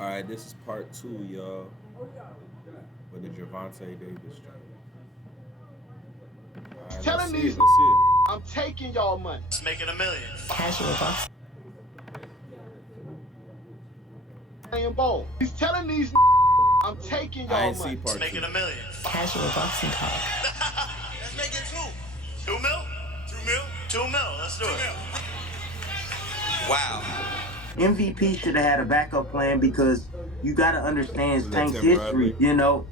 All right, this is part two, y'all, with the Gervonta Davis joint. All right, let's Telling see it. these Let's see it. I'm taking y'all money. It's making a million. Casual box. Playing ball. He's telling these I'm taking I y'all ain't see money. part It's making two. a million. Casual boxing talk. Let's make it two. 2 mil? 2 mil? 2 mil. Let's do it. Wow. MVP should have had a backup plan because you got to understand Was that Tank's Tim history. Bradley?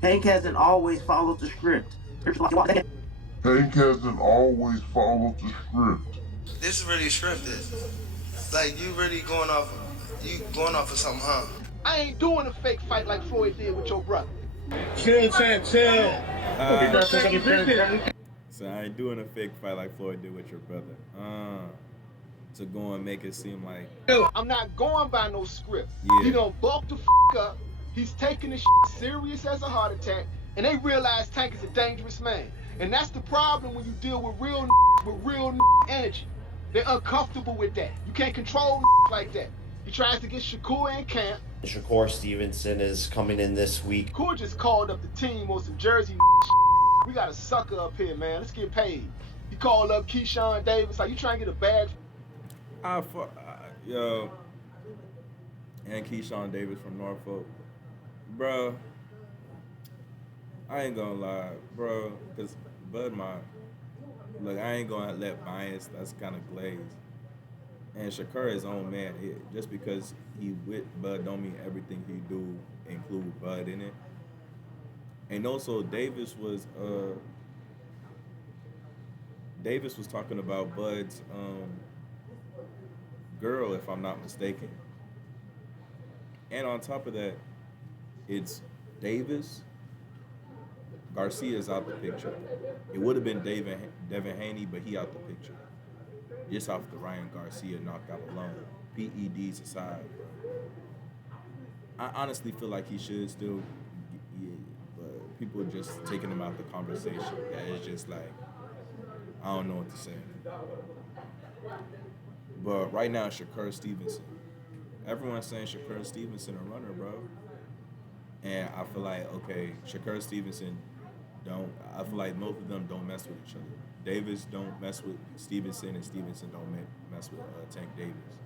Tank hasn't always followed the script. Tank hasn't always followed the script. This is really scripted. Like you really going off of something, huh? I ain't doing a fake fight like Floyd did with your brother. Chill, champ, chill. So I ain't doing a fake fight like Floyd did with your brother. To go and make it seem like I'm not going by no script. Yeah. He done bulked the up. He's taking this serious as a heart attack, and they realize Tank is a dangerous man. And that's the problem when you deal with real energy. They're uncomfortable with that. You can't control like that. He tries to get Shakur in camp. Shakur Stevenson is coming in this week. Shakur just called up the team on some Jersey. We got a sucker up here, man. Let's get paid. He called up Keyshawn Davis. Like, you trying to get a bag? Yo, and Keyshawn Davis from Norfolk, bro. I ain't gonna lie, bro, because Bud look, I ain't gonna let bias. That's kind of glazed. And Shakur his own man. Just because he with Bud don't mean everything he do include Bud in it. And also Davis was talking about Bud's girl, if I'm not mistaken. And on top of that, it's Davis. Garcia's out the picture. It would have been Devin Haney, but he out the picture. Just off the Ryan Garcia knockout alone. PEDs aside. I honestly feel like he should still, but people are just taking him out the conversation. Yeah, it's just like, I don't know what to say. But right now, Shakur Stevenson. Everyone's saying Shakur Stevenson a runner, bro. And I feel like, okay, Shakur Stevenson I feel like both of them don't mess with each other. Davis don't mess with Stevenson, and Stevenson don't mess with Tank Davis.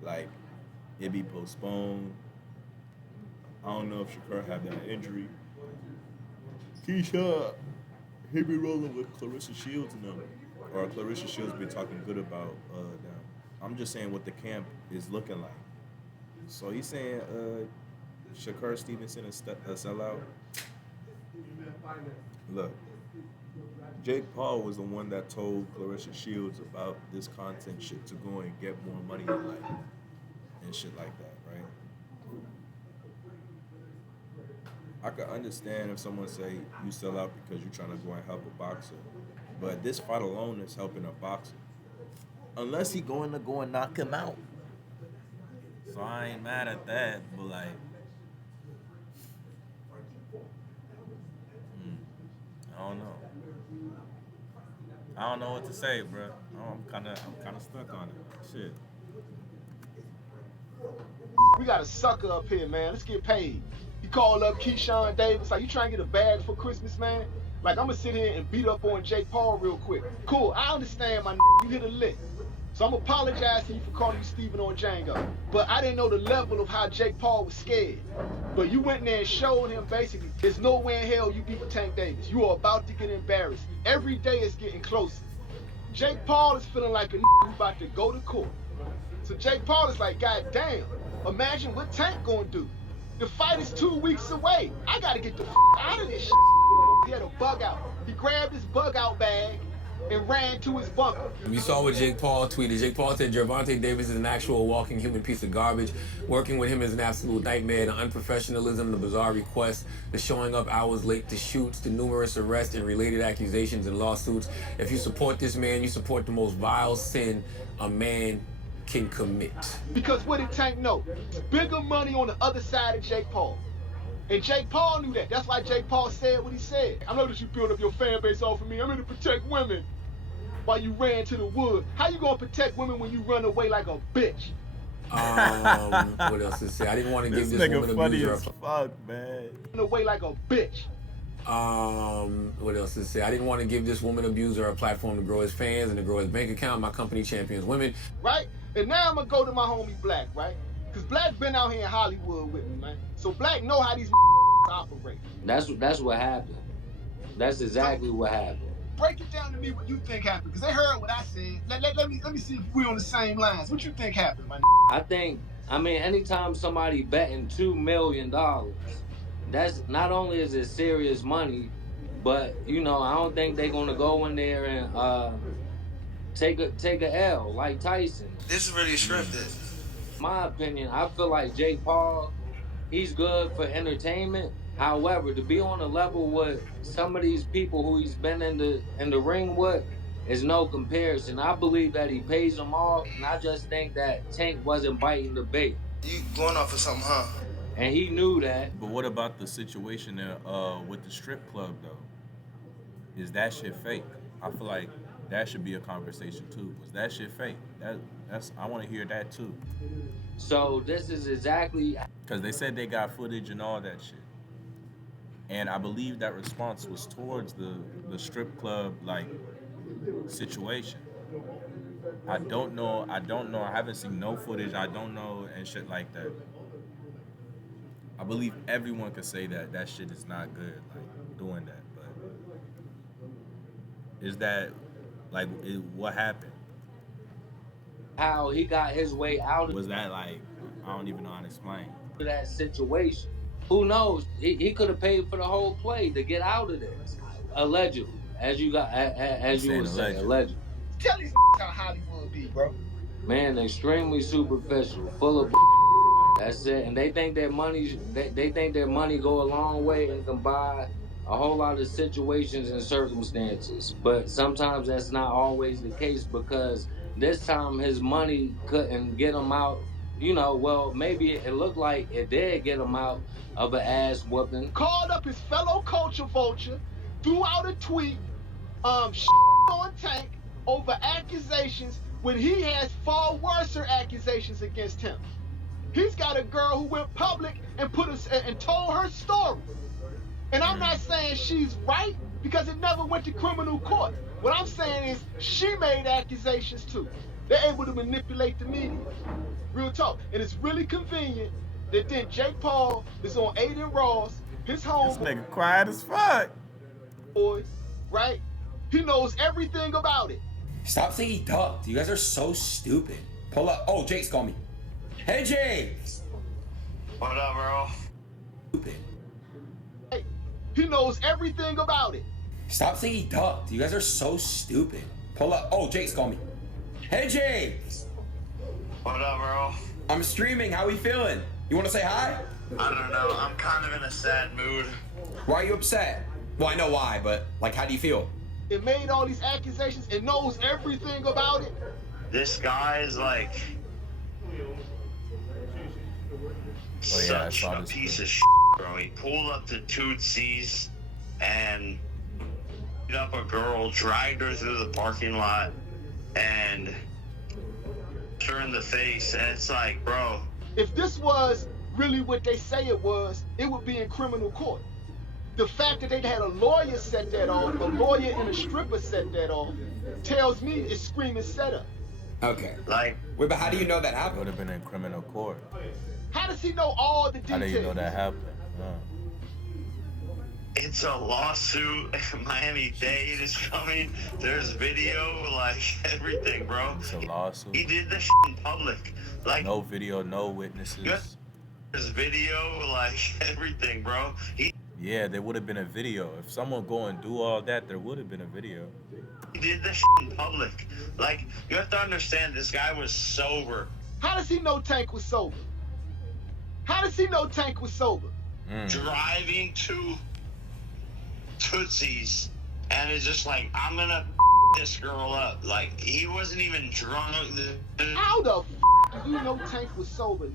Like, it be postponed. I don't know if Shakur had that injury. Keisha, he be rolling with Clarissa Shields and them. Or Clarissa Shields be talking good about them. I'm just saying what the camp is looking like. So he's saying Shakur Stevenson is a sellout. Look, Jake Paul was the one that told Clarissa Shields about this content shit to go and get more money in life and shit like that, right? I could understand if someone say you sell out because you're trying to go and help a boxer, but this fight alone is helping a boxer. Unless he going to go and knock him out. So I ain't mad at that, but like, I don't know. I don't know what to say, bro. I'm kind of stuck on it. Shit. We got a sucker up here, man. Let's get paid. He called up Keyshawn Davis. Like, you trying to get a bag for Christmas, man? Like, I'm gonna sit here and beat up on Jake Paul real quick. Cool, I understand, my you hit a lick. So I'm apologize to you for calling you Steven on Django. But I didn't know the level of how Jake Paul was scared. But you went in there and showed him basically, there's no way in hell you beat Tank Davis. You are about to get embarrassed. Every day is getting closer. Jake Paul is feeling like a who's about to go to court. So Jake Paul is like, God damn, imagine what Tank gonna do. The fight is 2 weeks away. I gotta get the out of this shit. He had a bug out. He grabbed his bug out bag and ran to his bunker. We saw what Jake Paul tweeted. Jake Paul said Gervonta Davis is an actual walking human piece of garbage. Working with him is an absolute nightmare. The unprofessionalism, the bizarre requests, the showing up hours late to shoots, the numerous arrests and related accusations and lawsuits. If you support this man, you support the most vile sin a man can commit. Because what did Tank know? Bigger money on the other side of Jake Paul. And Jake Paul knew that. That's why Jake Paul said what he said. I know that you build up your fan base off of me. I'm here to protect women. While you ran to the wood. How you gonna protect women when you run away like a bitch? What else to say? I didn't want to give this woman nigga funny abuser as fuck, man. In a way like a bitch. What else to say? I didn't want to give this woman abuser a platform to grow his fans and to grow his bank account. My company champions women. Right? And now I'm gonna go to my homie Black, right? Cause Black been out here in Hollywood with me, man. So Black know how these operate. That's what happened. That's exactly what happened. Break it down to me what you think happened, cause they heard what I said. Let me see if we on the same lines. What you think happened, man? I mean, anytime somebody betting $2 million, that's not only is it serious money, but you know, I don't think they're gonna go in there and take a L like Tyson. This is really scripted. My opinion, I feel like Jake Paul, he's good for entertainment. However, to be on a level with some of these people who he's been in the ring with is no comparison. I believe that he pays them off, and I just think that Tank wasn't biting the bait. You going off of something, huh? And he knew that. But what about the situation there with the strip club though? Is that shit fake? I feel like that should be a conversation too. Was that shit fake? That's I want to hear that too. So this is exactly because they said they got footage and all that shit, and I believe that response was towards the strip club like situation. I don't know. I haven't seen no footage. I don't know and shit like that. I believe everyone could say that shit is not good, like doing that. But is that like what happened? How he got his way out of Was that like I don't even know how to explain that situation. Who knows? He could have paid for the whole play to get out of this. Allegedly, as you were saying, allegedly. Tell these how Hollywood be, bro. Man, extremely superficial, full of. That's it. And they think their money go a long way and can buy a whole lot of situations and circumstances. But sometimes that's not always the case, because this time his money couldn't get him out. You know, well, maybe it looked like it did get him out of an ass whooping. Called up his fellow culture vulture, threw out a tweet, on Tank over accusations when he has far worse accusations against him. He's got a girl who went public and told her story. And I'm not saying she's right, because it never went to criminal court. What I'm saying is she made accusations too. They're able to manipulate the media. Real talk. And it's really convenient that then Jake Paul is on Aiden Ross, his home. This nigga quiet as fuck. Boys, right? He knows everything about it. Stop saying he ducked. You guys are so stupid. Pull up. Oh, Jake's calling me. Hey, Jake. What up, bro? Stupid. Hey, he knows everything about it. Stop saying he ducked. You guys are so stupid. Pull up. Oh, Jake's calling me. Hey, Jake. What up, bro? I'm streaming. How we feeling? You want to say hi? I don't know. I'm kind of in a sad mood. Why are you upset? Well, I know why, but like, how do you feel? It made all these accusations. It knows everything about it. This guy is like such a piece of shit, bro. He pulled up to Tootsie's and beat up a girl, dragged her through the parking lot, and her in the face. And it's like, bro, if this was really what they say it was, it would be in criminal court. The fact that they had a lawyer set that off, a lawyer and a stripper set that off, tells me it's screaming setup. Okay. Like, wait, but how do you know that happened? Would have been in criminal court. How does he know all the details? How do you know that happened? it's a lawsuit. Miami-Dade is coming. There's video, like everything, bro. It's a lawsuit. He did this in public. Like, no video, no witnesses. There's video, like everything, bro. Yeah, there would have been a video. If someone go and do all that, there would have been a video. He did this in public. Like, you have to understand, this guy was sober. How does he know Tank was sober? How does he know Tank was sober? Driving to Tootsie's, and it's just like, I'm gonna this girl up. Like, he wasn't even drunk. How the do you know Tank was sober?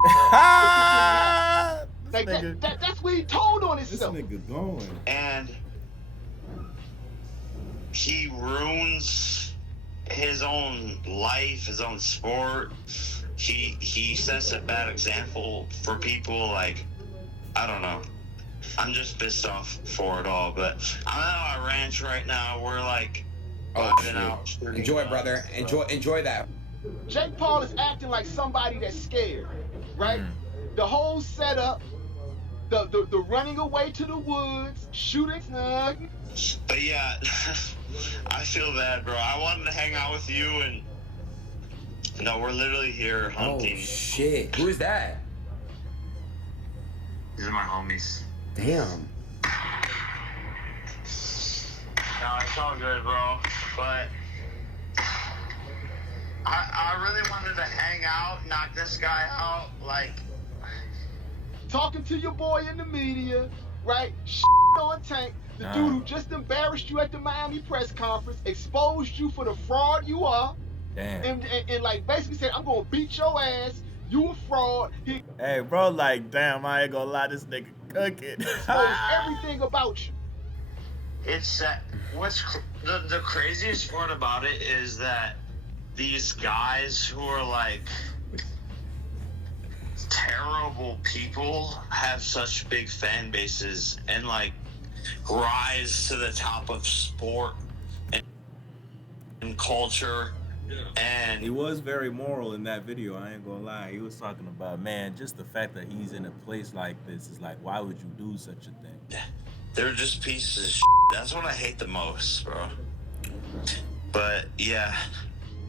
Like that's what he told on himself. This nigga going. And he ruins his own life, his own sport, he sets a bad example for people. Like, I don't know. I'm just pissed off for it all. But I'm at my ranch right now. We're like vibing out. Enjoy, brother. Enjoy that. Jake Paul is acting like somebody that's scared, right? The whole setup, the running away to the woods, shooting snug. But yeah, I feel bad, bro. I wanted to hang out with you, and no, we're literally here hunting. Oh shit! Who is that? These are my homies. Damn. No, it's all good, bro. But I really wanted to hang out, knock this guy out, like. Talking to your boy in the media, right? On Tank, the dude who just embarrassed you at the Miami press conference, exposed you for the fraud you are. Damn. And like basically said, I'm gonna beat your ass. You a fraud. He Hey, bro, like, damn, I ain't gonna lie, this nigga cooking. exposed everything about you. It's the craziest part about it is that these guys who are like terrible people have such big fan bases and like rise to the top of sport and culture. And he was very moral in that video, I ain't gonna lie. He was talking about, man, just the fact that he's in a place like this is like, why would you do such a thing? They're just pieces of shit. That's what I hate the most, bro. But yeah.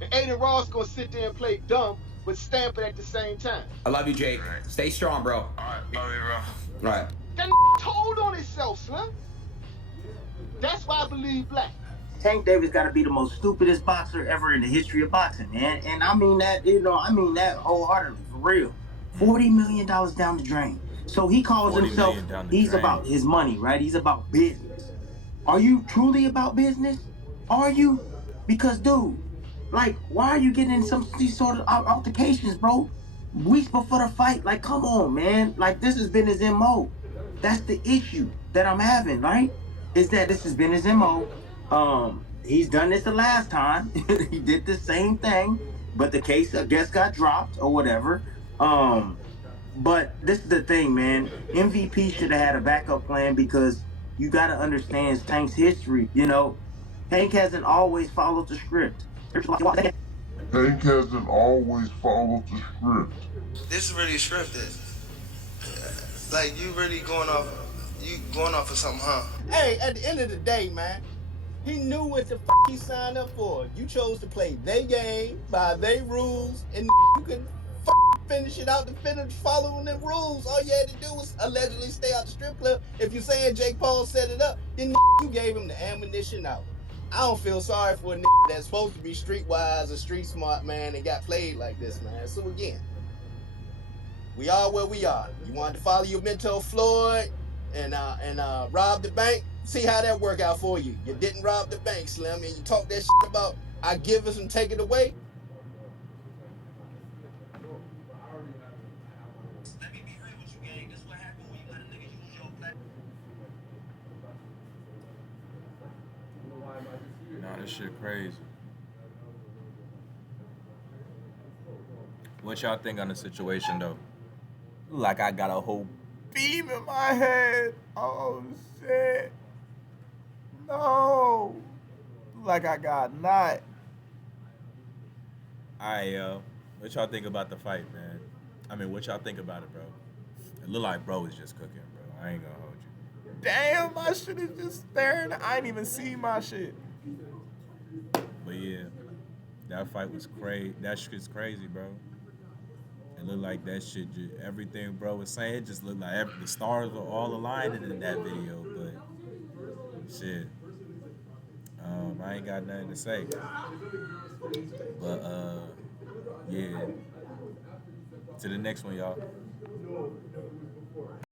And Aiden Ross gonna sit there and play dumb, but stamp it at the same time. I love you, Jake. Stay strong, bro. All right, love you, bro. All right. That told on himself, son. That's why I believe black. Tank Davis got to be the most stupidest boxer ever in the history of boxing, man. And I mean that, I mean that wholeheartedly, for real. $40 million down the drain. So he calls himself, he's about his money, right? He's about business. Are you truly about business? Are you? Because, dude, like, why are you getting in these sort of altercations, bro? Weeks before the fight, like, come on, man. Like, this has been his MO. That's the issue that I'm having, right? Is that this has been his MO. He's done this the last time. He did the same thing, but the case, I guess, got dropped or whatever. But this is the thing, man. MVP should have had a backup plan because you got to understand Tank's history. You know, Tank hasn't always followed the script. Tank hasn't always followed the script. This is really scripted. Like, you really going off of something, huh? Hey, at the end of the day, man, he knew what the he signed up for. You chose to play their game by their rules, and you could finish it out to finish following the rules. All you had to do was allegedly stay out the strip club. If you're saying Jake Paul set it up, then you gave him the ammunition out. I don't feel sorry for a that's supposed to be streetwise, a street smart man, and got played like this, man. So again, we are where we are. You wanted to follow your mentor Floyd and rob the bank. See how that work out for you. You didn't rob the bank, Slim, and you talk that shit about I give us and take it away. Let me be real with you, gang. This is what happened when you let a nigga use your platform. Nah, this shit crazy. What y'all think on the situation, though? Like I got a whole beam in my head. Oh, shit. No. Like I got not. Alright, yo. What y'all think about the fight, man? I mean, what y'all think about it, bro? It look like bro is just cooking, bro. I ain't gonna hold you. Damn, my shit is just staring. I ain't even see my shit. But yeah, that fight was crazy. That shit's crazy, bro. It looked like that shit, just, everything bro was saying, it just looked like the stars were all aligned in that video, but shit. I ain't got nothing to say. But yeah. To the next one, y'all.